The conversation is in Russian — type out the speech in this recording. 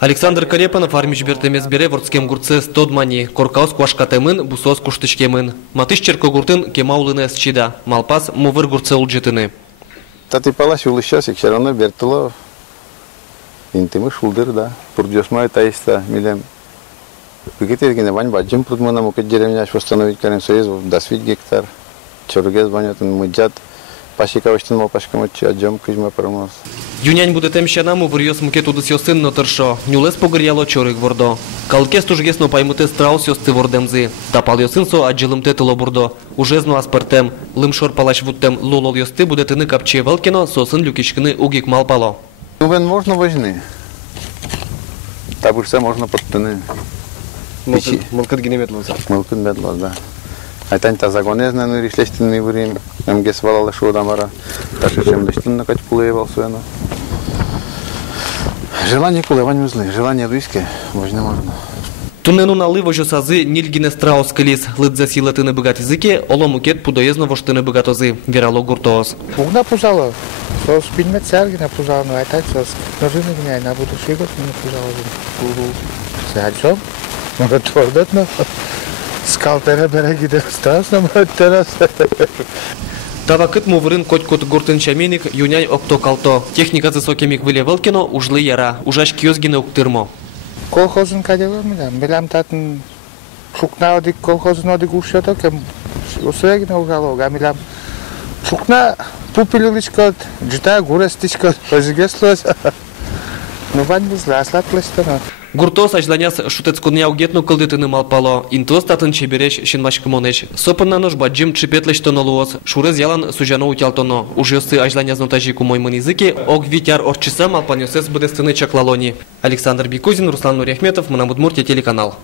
Александр Карепанов армич бертемес бере вордскем гурце стодмани, коркаус квашкатемын, бусос куштычкемын. Матыш черкогуртын кемаулыны счида, малпас мувыр гурце улджетыны. Тати палаш улыщас, все равно бертыло. Интимы шулдыр, да. Пурдёсмай таиста, милем. Пикетергене вань баджим прудмана мукет деревняш восстановить карен союз, досвить гектар. Чоргез банятын мыджат. Пашикавыштын мопашкамычы аджам кыжма промос. Юнянь будет эмщанаму вырьёс мукет удыс ёсын но тыршо. Нюлес погырьяло чорык вордо. Калкес тужгес но паймыте страус ёсты вордемзы. Тапал ёсын со аджылымте тыло бурдо. Ужезну аспартем. Лымшор палаш вуттем лулол ёсты будет ины капче велкино сосын люкичкны угик малпало. Вен можно вожны. Табурса можно подтыны. Мылкыт генеметлоз. Мылкыт медлоз, да. Айтань та загонезна ну ришлештин ми бурим. Мгес валала шодамара. Даже чем лештин накать кулеевал суэно. Желание кулевань музлы, желание дуйске, можно можно. Тунену наливо жосазы нильгине страус кылис лыдзе силатыны быгат языке, оло мукет пудоезно воштыны быгатозы, верало гуртоос. Угна пужало, сос пинмет сяргина пужало, но айтать сос ножины гняй, на буду шигот мне пужало. Сядьшом, много твордот, но скалтера берегиде страшно, но террас. Тавакыт мувырын котькут гуртын чаменик юнянь окто калто. Техника зысокемик выле велкино ужлы яра, ужаш киозгине уктырмо. Колхозын кадевар милам, билам татын шукна одик колхозын одик ушето, кем усуягине угалога, милам шукна пупилиличкот, джита гурестичкот, озигеслос, ну вань бузла, аслатлестано. Гуртос ажланяс шутецкуnya угетну кылдытыны малпало, интос татын чебереш шинмашкымонеш. Сопынна нож баджим чипетлеш тонолуос, шурез ялан сужано утялтоно. Ужёсты ажланязну тажику моймын языке, ог витяр орчиса малпанёсес бдестыны чаклалони. Александр Бикузин, Руслан Нуряхметов, Манамудмуртия, телеканал.